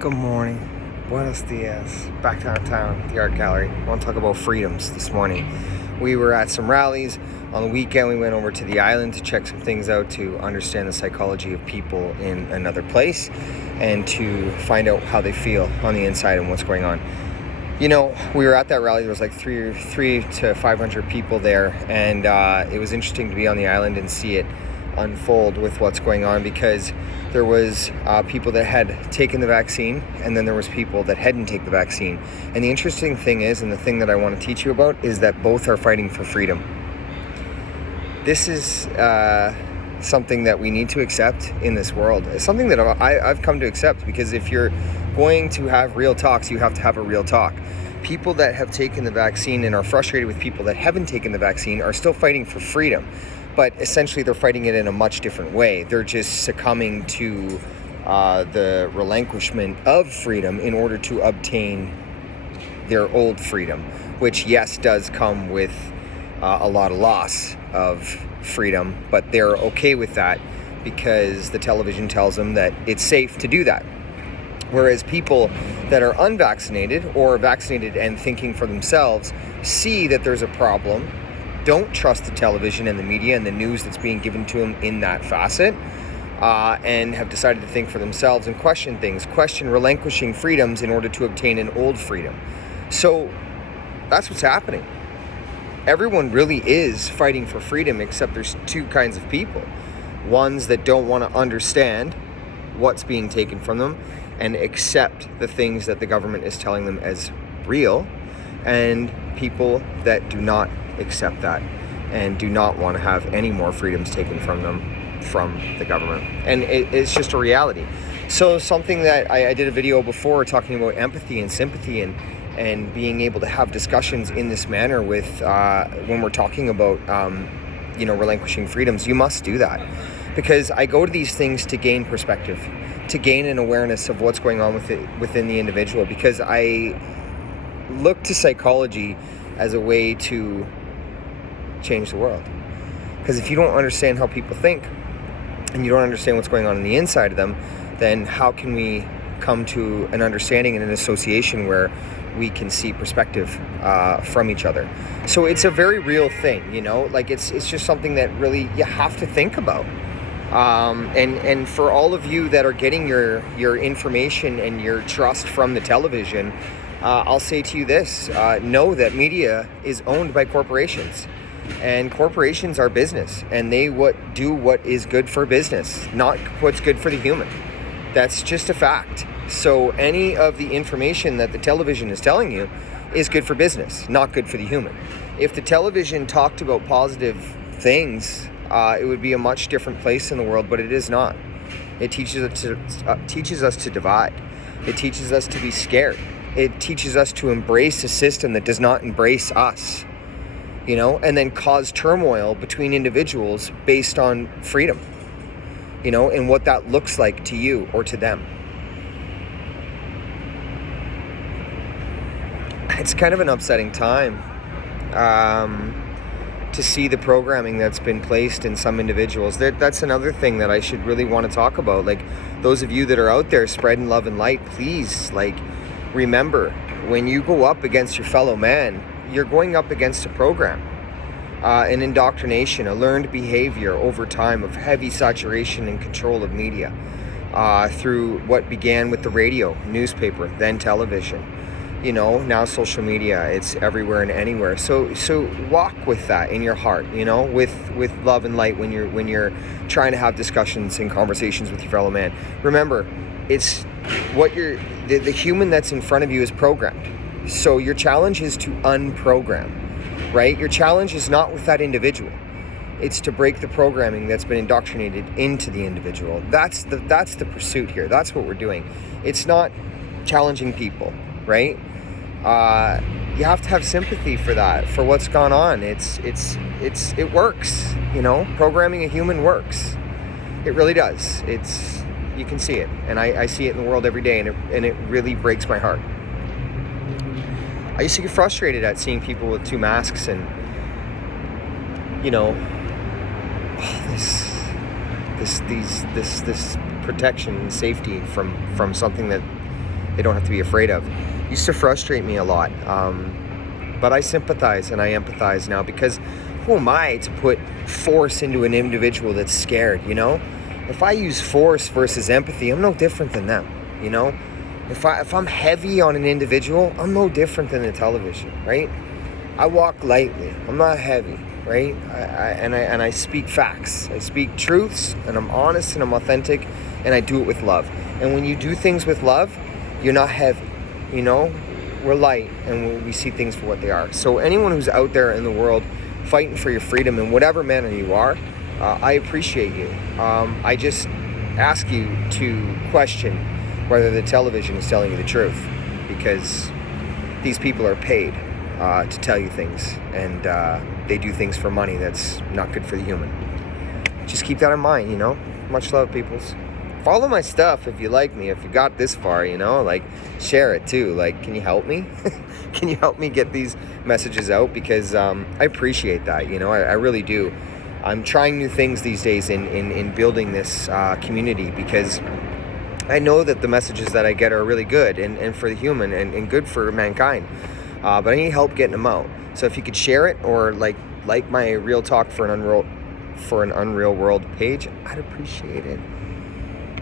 Good morning. Buenos dias. Back downtown at the art gallery. I want to talk about freedoms this morning. We were at some rallies. On the weekend, we went over to the island to check some things out to understand the psychology of people in another place and to find out how they feel on the inside and what's going on. You know, we were at that rally. There was like three to 500 people there, and it was interesting to be on the island and see it unfold with what's going on, because there was people that had taken the vaccine, and then there was people that hadn't taken the vaccine. And the interesting thing is, and the thing that I want to teach you about, is that both are fighting for freedom. This is something that we need to accept in this world. It's something that I've come to accept, because if you're going to have real talks, you have to have a real talk. People that have taken the vaccine and are frustrated with people that haven't taken the vaccine are still fighting for freedom. But essentially, they're fighting it in a much different way. They're just succumbing to the relinquishment of freedom in order to obtain their old freedom, which, yes, does come with a lot of loss of freedom, but they're okay with that because the television tells them that it's safe to do that. Whereas people that are unvaccinated or vaccinated and thinking for themselves see that there's a problem, don't trust the television and the media and the news that's being given to them in that facet, and have decided to think for themselves and question things, question relinquishing freedoms in order to obtain an old freedom. So that's what's happening. Everyone really is fighting for freedom, except there's two kinds of people. Ones that don't want to understand what's being taken from them and accept the things that the government is telling them as real, and people that do not accept that and do not want to have any more freedoms taken from them from the government. And it's just a reality. So something that I did a video before talking about empathy and sympathy and being able to have discussions in this manner with when we're talking about relinquishing freedoms. You must do that, because I go to these things to gain perspective, to gain an awareness of what's going on within the individual, because I look to psychology as a way to change the world. Because if you don't understand how people think and you don't understand what's going on the inside of them, then how can we come to an understanding and an association where we can see perspective from each other? So it's a very real thing, like it's just something that really you have to think about. And for all of you that are getting your information and your trust from the television, I'll say to you this, know that media is owned by corporations, and corporations are business, and they do what is good for business, not what's good for the human. That's just a fact. So any of the information that the television is telling you is good for business, not good for the human. If the television talked about positive things, it would be a much different place in the world, but it is not. It teaches us to divide. It teaches us to be scared. It teaches us to embrace a system that does not embrace us, and then cause turmoil between individuals based on freedom, and what that looks like to you or to them. It's kind of an upsetting time to see the programming that's been placed in some individuals. That's another thing that I should really want to talk about. Like, those of you that are out there spreading love and light, please, remember, when you go up against your fellow man, you're going up against a program, an indoctrination, a learned behavior over time of heavy saturation and control of media, through what began with the radio, newspaper, then television, now social media. It's everywhere and anywhere. So walk with that in your heart, with love and light when you're trying to have discussions and conversations with your fellow man. Remember, it's what the human that's in front of you is programmed. So your challenge is to unprogram, right? Your challenge is not with that individual. It's to break the programming that's been indoctrinated into the individual. That's the pursuit here. That's what we're doing. It's not challenging people, right? You have to have sympathy for that, for what's gone on. It works, Programming a human works. It really does. You can see it, and I see it in the world every day, and it really breaks my heart. I used to get frustrated at seeing people with two masks and, this protection and safety from something that they don't have to be afraid of. It used to frustrate me a lot. But I sympathize and I empathize now, because who am I to put force into an individual that's scared, you know? If I use force versus empathy, I'm no different than them, you know? If I'm heavy on an individual, I'm no different than the television, right? I walk lightly. I'm not heavy, right? I speak facts. I speak truths, and I'm honest and I'm authentic, and I do it with love. And when you do things with love, you're not heavy, you know? We're light, and we see things for what they are. So anyone who's out there in the world fighting for your freedom in whatever manner you are, I appreciate you. I just ask you to question whether the television is telling you the truth, because these people are paid to tell you things, and they do things for money that's not good for the human. Just keep that in mind, you know? Much love, peoples. Follow my stuff if you like me, if you got this far, you know, like share it too. Like, can you help me? Can you help me get these messages out? Because I appreciate that, you know, I really do. I'm trying new things these days in building this community, because I know that the messages that I get are really good and for the human and good for mankind. But I need help getting them out. So if you could share it, or like my Real Talk for an Unreal World page, I'd appreciate it.